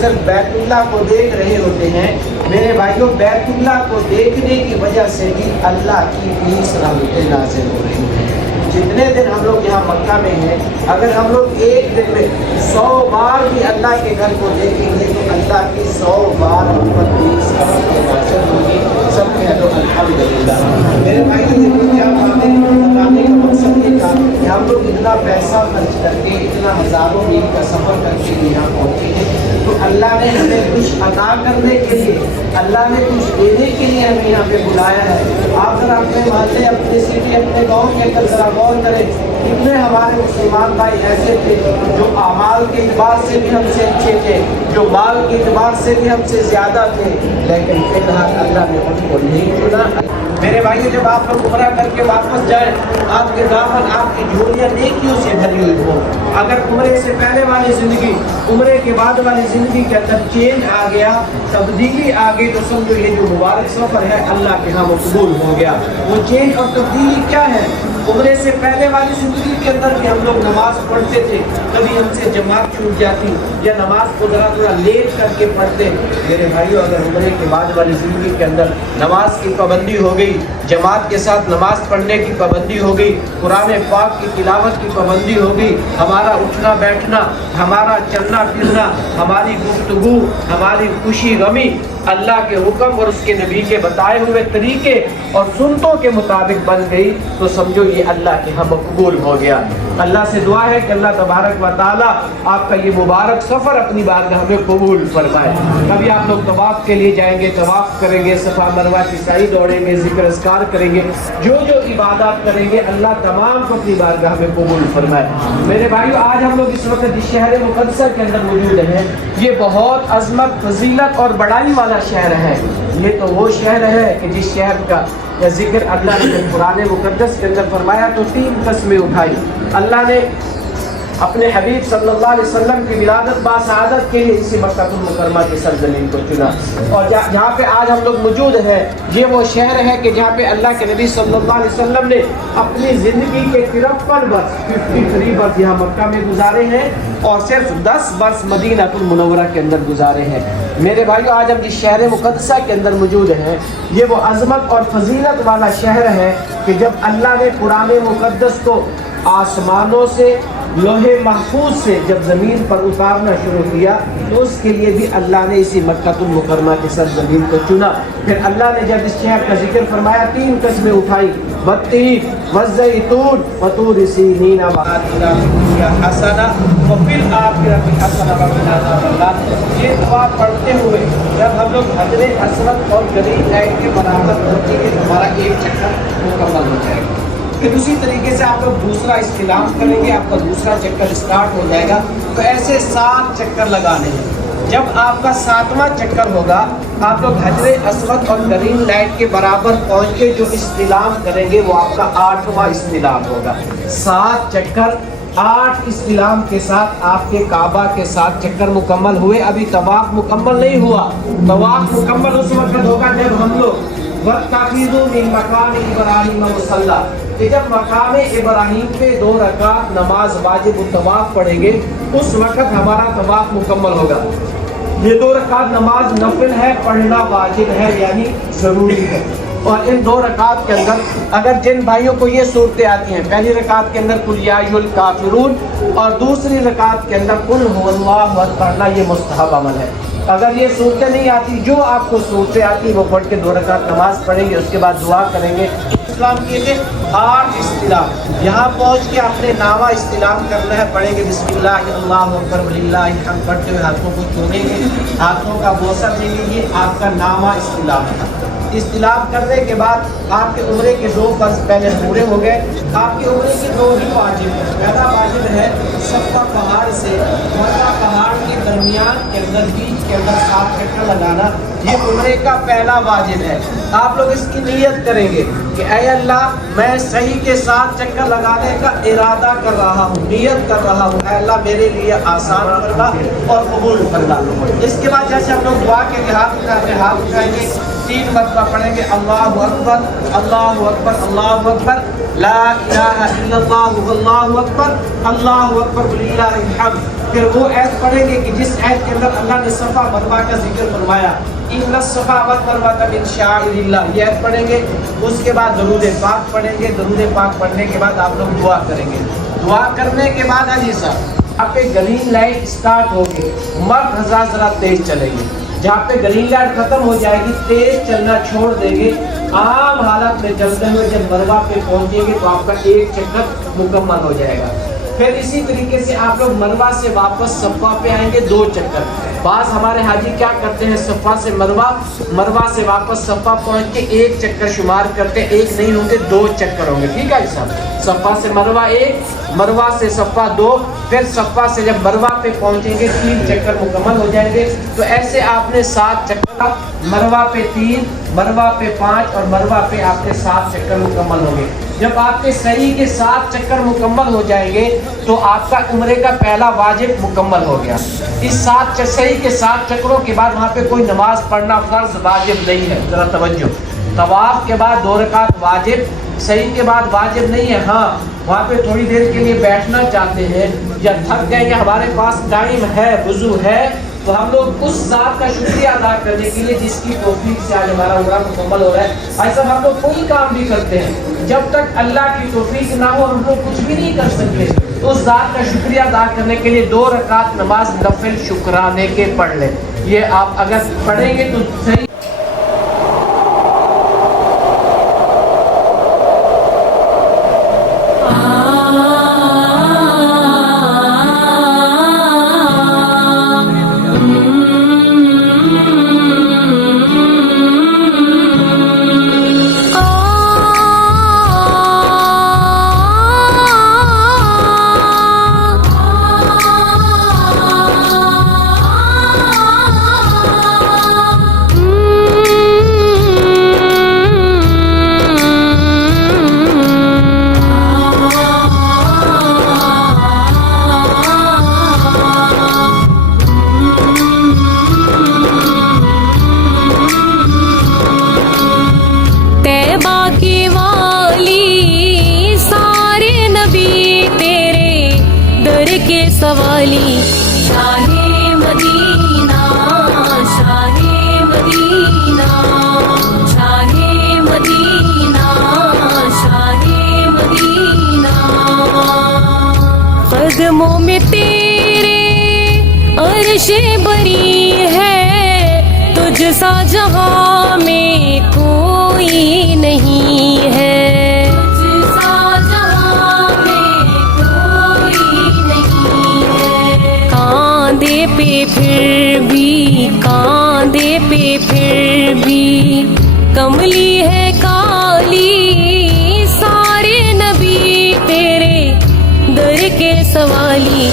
بیت اللہ کو دیکھ رہے ہوتے ہیں میرے بھائیوں، بیت اللہ کو دیکھنے کی وجہ سے بھی اللہ کی 20 رحمتیں نازل ہو رہی ہیں۔ جتنے دن ہم لوگ یہاں مکہ میں ہیں، اگر ہم لوگ ایک دن میں 100 بار بھی اللہ کے گھر کو دیکھیں گے تو اللہ کی 100 بار ہم پر 20 رحمتیں نازل ہوگی۔ سب کہہ دو الحمدللہ۔ میرے بھائیوں، یہ کیا باتیں بتانے کا مقصد یہ تھا کہ ہم لوگ اتنا پیسہ خرچ کر کے، اتنا ہزاروں میل کا سفر کر کے یہاں پہنچے ہیں، تو اللہ نے ہمیں کچھ عطا کرنے کے لیے، اللہ نے کچھ دینے کے لیے ہمیں یہاں پہ بلایا ہے۔ آپ ذرا اپنے محلے، اپنے سٹی، اپنے گاؤں کے اندر ذرا غور کریں، کتنے ہمارے مسلمان بھائی ایسے تھے جو اعمال کے اعتبار سے بھی ہم سے اچھے تھے، جو مال کے اعتبار سے بھی ہم سے زیادہ تھے، لیکن فی الحال اللہ نے ان کو نہیں چنا۔ میرے بھائی، جب آپ لوگ عمرہ کر کے واپس جائیں، آپ کے دامن، آپ کی جھولیاں نیکیوں سے بھری ہوئی ہوں۔ اگر عمرے سے پہلے والی زندگی، عمرے کے بعد والی زندگی کے اندر چینج آ گیا، تبدیلی آ گئی، تو سمجھو یہ جو مبارک سفر ہے اللہ کے ہاں مقبول ہو گیا۔ وہ چینج اور تبدیلی کیا ہے؟ عمرے سے پہلے والی زندگی کے اندر بھی ہم لوگ نماز پڑھتے تھے، کبھی ہم سے جماعت چھوٹ جاتی یا نماز کو ذرا تھوڑا لیٹ کر کے پڑھتے۔ میرے بھائیو، اگر عمرے کے بعد والی زندگی کے اندر نماز کی پابندی ہو گئی، جماعت کے ساتھ نماز پڑھنے کی پابندی ہو گئی، قرآن پاک کی تلاوت کی پابندی ہو گئی، ہمارا اٹھنا بیٹھنا، ہمارا چلنا پھرنا، ہماری گفتگو، ہماری خوشی غمی اللہ کے حکم اور اس کے نبی کے بتائے ہوئے طریقے اور سنتوں کے مطابق بن گئی، تو سمجھو یہ اللہ کے ہاں مقبول ہو گیا۔ اللہ سے دعا ہے کہ اللہ تبارک و تعالیٰ آپ کا یہ مبارک سفر اپنی بارگاہ میں قبول فرمائے۔ کبھی آپ لوگ طواف کے لیے جائیں گے، طواف کریں گے، صفا مروہ کی سعی دوڑیں گے، ذکر اذکار کریں گے، جو جو عبادات کریں گے اللہ تمام کو اپنی بارگاہ میں قبول فرمائے۔ میرے بھائیو، آج ہم لوگ اس وقت جس شہر مقدسہ کے اندر موجود ہیں، یہ بہت عظمت، فضیلت اور بڑائی والا شہر ہے۔ یہ تو وہ شہر ہے کہ جس شہر کا ذکر اللہ نے قرآن مقدس کے اندر فرمایا تو 3 قسمیں اٹھائی۔ اللہ نے اپنے حبیب صلی اللہ علیہ وسلم کی ولادت باسعادت کے لیے اسی مکہ المکرمہ کی سرزمین کو چنا، اور جہاں پہ آج ہم لوگ موجود ہیں یہ وہ شہر ہے کہ جہاں پہ اللہ کے نبی صلی اللہ علیہ وسلم نے اپنی زندگی کے 53 برس 53 برس یہاں مکہ میں گزارے ہیں اور صرف 10 برس مدینہ المنورہ کے اندر گزارے ہیں۔ میرے بھائیو، آج ہم جس شہر مقدسہ کے اندر موجود ہیں یہ وہ عظمت اور فضیلت والا شہر ہے کہ جب اللہ نے قرآن مقدس کو آسمانوں سے، لوہے محفوظ سے جب زمین پر اتارنا شروع کیا تو اس کے لیے بھی اللہ نے اسی مکہ المکرمہ کی سرزمین کو چنا۔ پھر اللہ نے جب اس شہر کا ذکر فرمایا 3 قسمیں اٹھائی، والتین والزیتون وطور سینین حسنہ وفی الآخرۃ حسنہ وقنا عذاب النار۔ یہ دعا پڑھتے ہوئے جب ہم لوگ حجر اسود اور گرین لائٹ کے برابر ہوتے ہیں ہمارا ایک چکر مکمل ہو جائے گا۔ پھر اسی طریقے سے آپ لوگ دوسرا استلام کریں گے، آپ کا دوسرا چکر اسٹارٹ ہو جائے گا، تو ایسے 7 چکر لگانے ہیں۔ جب آپ کا 7واں چکر ہوگا آپ لوگ حجر اسود اور گرین لائٹ کے برابر پہنچ کے جو استلام کریں گے وہ آپ کا 8واں استلام ہوگا۔ 7 چکر 8 استلام کے ساتھ آپ کے کعبہ کے 7 چکر مکمل ہوئے۔ ابھی طواف مکمل نہیں ہوا، طواف مکمل اس وقت ہوگا جب ہم لوگ وَاتَّخِذُوا مِن مَقَامِ إِبْرَاهِيمَ مُصَلًّى، کہ جب مقام ابراہیم پہ 2 رکعت نماز واجب الطواف پڑھیں گے اس وقت ہمارا طواف مکمل ہوگا۔ یہ 2 رکعت نماز نفل ہے، پڑھنا واجب ہے یعنی ضروری ہے، اور ان 2 رکعت کے اندر اگر جن بھائیوں کو یہ صورتیں آتی ہیں، پہلی رکعت کے اندر قل یا ایھا الکافرون اور دوسری رکعت کے اندر قل ھو اللہ احد پڑھنا، یہ مستحب عمل ہے۔ اگر یہ صورتیں نہیں آتی، جو آپ کو صورتیں آتی وہ پڑھ کے 2 رکعت نماز پڑھیں گے، اس کے بعد دعا کریں گے۔ اسلام کیے تھے 8 استلام، یہاں پہنچ کے آپ نے نامہ استلام کرنا ہے، پڑھیں گے بسم اللہ اللہ اکبر وللہ الحمد، پڑھتے ہوئے ہاتھوں کو چھوڑیں گے، ہاتھوں کا بوسہ دیں گے، یہ آپ کا نامہ استلام ہے۔ استلام کرنے کے بعد آپ کے عمرے کے 2 فرض پہلے پورے ہو گئے۔ آپ کے عمرے کے 2 ہی واجب ہیں۔ پہلا واجب ہے صفا پہاڑ سے مروا پہاڑ کے درمیان کے اندر، بیچ کے اندر 7 چکر لگانا، یہ عمرے کا پہلا واجب ہے۔ آپ لوگ اس کی نیت کریں گے کہ اے اللہ میں صحیح کے 7 چکر لگانے کا ارادہ کر رہا ہوں، نیت کر رہا ہوں، اے اللہ میرے لیے آسان فرما اور قبول فرما۔ اس کے بعد جیسے ہم لوگ دعا کے ہاتھ اٹھائیں گے، 3 مرتبہ پڑھیں گے اللہ اکبر اللہ اکبر اللہ اکبر لا الہ الا اللہ واللہ اکبر اللہ اکبر وللہ الحمد۔ پھر وہ ایت پڑھیں گے کہ جس ایت کے اندر اللہ نے صفا مروا کا ذکر فرمایا، ان الصفا والمروہ من شعائر اللہ، یہ ایت پڑھیں گے. اس کے بعد درود پاک پڑھیں گے. درود پاک پڑھنے کے بعد آپ لوگ دعا کریں گے. دعا کرنے کے بعد عزیز صاحب آپ پہ گرین لائٹ سٹارٹ ہوگی. مرد حضرات ذرا تیز چلیں گے. جہاں پہ گرین لائٹ ختم ہو جائے گی تیز چلنا چھوڑ دیں گے. عام حالت میں چلتے ہوئے جب مروہ پہ پہنچیں گے تو آپ کا ایک چکر مکمل ہو جائے گا. پھر اسی طریقے سے آپ لوگ مروہ سے واپس صفا پہ آئیں گے 2 چکر. بعض ہمارے حاجی کیا کرتے ہیں صفا سے مروہ، مروہ سے واپس صفا پہنچ کے 1 چکر شمار کرتے ہیں. 1 نہیں ہوں گے 2 چکر ہوں گے. ٹھیک ہے صاحب، صفا سے مروہ 1، مروہ سے صفا 2، پھر صفا سے جب مروہ پہ پہنچیں گے 3 چکر مکمل ہو جائیں گے. تو ایسے آپ نے 7 چکر، مروہ پہ 3، مروہ پہ 5 اور مروہ پہ آپ کے 7 چکر مکمل ہوں گے. جب آپ کے صحیح کے 7 چکر مکمل ہو جائیں گے تو آپ کا عمرے کا پہلا واجب مکمل ہو گیا. اس صحیح کے 7 چکروں کے بعد وہاں پہ کوئی نماز پڑھنا فرض واجب نہیں ہے. ذرا توجہ، طواف کے بعد 2 رکعت واجب، صحیح کے بعد واجب نہیں ہے. ہاں وہاں پہ تھوڑی دیر کے لیے بیٹھنا چاہتے ہیں یا تھک گئے کہ ہمارے پاس ٹائم ہے، وضو ہے، تو ہم لوگ اس ذات کا شکریہ ادا کرنے کے لیے جس کی توفیق سے آج ہمارا عمرہ مکمل ہو رہا ہے. ایسا ہم لوگ کوئی کام بھی کرتے ہیں جب تک اللہ کی توفیق نہ ہو ہم لوگ کچھ بھی نہیں کر سکتے. تو اس ذات کا شکریہ ادا کرنے کے لیے 2 رکعت نماز نفل شکرانے کے پڑھ لیں. یہ آپ اگر پڑھیں گے تو صحیح. سوالی شاہ مدینہ، شاہ مدینہ، شاہ مدینہ، شاہ مدینہ. قدموں میں تیرے عرش بری ہے، تجھ سا جہاں میں کوئی نہیں ہے. کاندھے پہ پھر بھی کملی ہے کالی، سارے نبی تیرے در کے سوالی.